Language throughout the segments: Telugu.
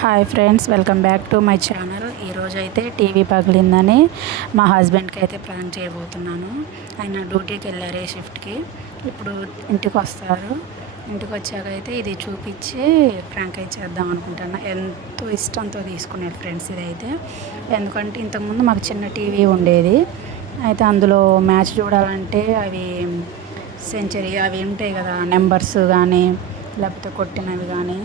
Hi friends, welcome back to my channel. ఈరోజైతే టీవీ పగిలిందని మా హస్బెండ్కి అయితే ప్రాంక్ చేయబోతున్నాను. ఆయన డ్యూటీకి వెళ్ళారు షిఫ్ట్కి. ఇప్పుడు ఇంటికి వస్తారు. ఇంటికి వచ్చాక అయితే ఇది చూపించి ప్రాంక్ అయితే చేద్దాం అనుకుంటున్నా. ఎంతో ఇష్టంతో తీసుకున్నాడు ఫ్రెండ్స్ ఇదైతే. ఎందుకంటే ఇంతకుముందు మాకు చిన్న టీవీ ఉండేది. అయితే అందులో మ్యాచ్ చూడాలంటే అవి సెంచరీ అవి ఉంటాయి కదా, నెంబర్స్ కానీ లేకపోతే కొట్టినవి కానీ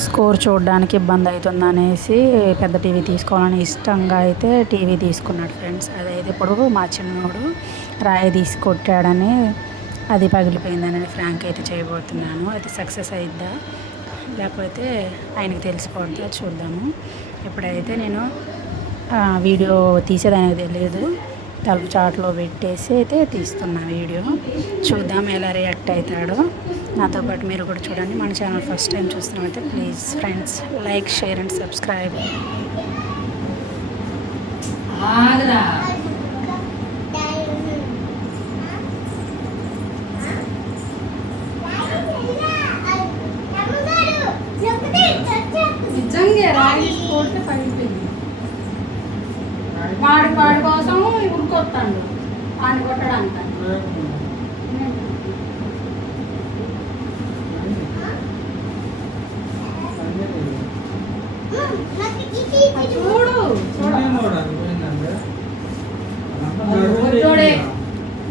స్కోర్ చూడడానికి ఇబ్బంది అవుతుంది అనేసి పెద్ద టీవీ తీసుకోవాలని ఇష్టంగా అయితే టీవీ తీసుకున్నాడు ఫ్రెండ్స్. అదైతే ఇప్పుడు మా చిన్నోడు రాయి తీసి కొట్టాడని అది పగిలిపోయిందని ఫ్రాంక్ అయితే చేయబోతున్నాను. అది సక్సెస్ అయిద్దా లేకపోతే ఆయనకి తెలిసిపోద్దా చూద్దాము. ఇప్పుడైతే నేను వీడియో తీసేది ఆయనకు తెలియదు, తలుపు చాట్లో పెట్టేసి అయితే తీస్తున్నా వీడియో. చూద్దాం ఎలా రియాక్ట్ అవుతాడో. నాతో పాటు మీరు కూడా చూడండి. మన ఛానల్ ఫస్ట్ టైం చూస్తున్నామైతే please friends like, share and subscribe. వాడి కోసం ఉరుకొస్తాడు వాడిని కొట్టడానికి. చూడు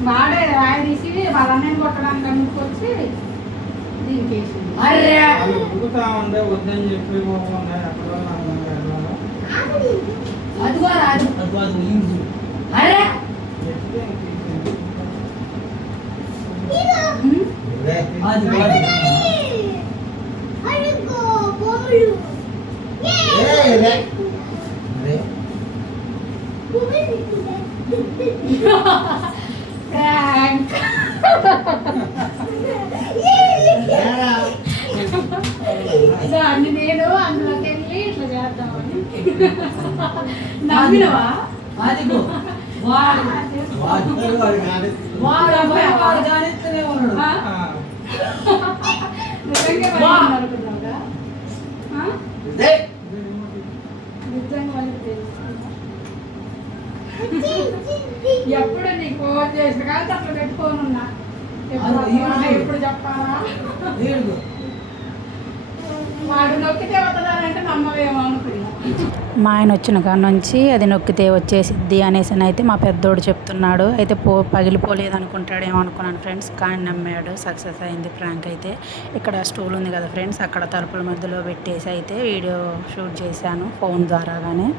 వాడే రాయి తీసి వాళ్ళ అన్నయ్యని కొట్టడానికి అనుకొచ్చి దీనికి వద్దని చెప్పి దాన్ని నేను అందులోకి వెళ్ళి ఇట్లా చేద్దామని నమ్మినవా? ఎప్పుడు నీకు ఫోన్ చేసిన కాబట్టి అట్లా పెట్టుకోనున్నా. ఎప్పుడు చెప్పాలా? వాడు నొక్కితే వస్తుందంటే నమ్మవేమో అనుకున్నా. మా ఆయన వచ్చిన కాడ నుంచి అది నొక్కితే వచ్చేసిద్ది అనేసి అయితే మా పెద్దోడు చెప్తున్నాడు. అయితే పగిలిపోలేదు అనుకుంటాడేమో అనుకున్నాను ఫ్రెండ్స్, కానీ నమ్మాడు. సక్సెస్ అయింది ప్రాంక్ అయితే. ఇక్కడ స్టూల్ ఉంది కదా ఫ్రెండ్స్, అక్కడ తలుపుల మధ్యలో పెట్టేసి అయితే వీడియో షూట్ చేశాను ఫోన్ ద్వారాగానే.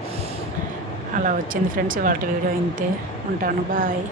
అలా వచ్చింది ఫ్రెండ్స్ ఇవాళ వీడియో. ఇంతే, ఉంటాను, బాయ్.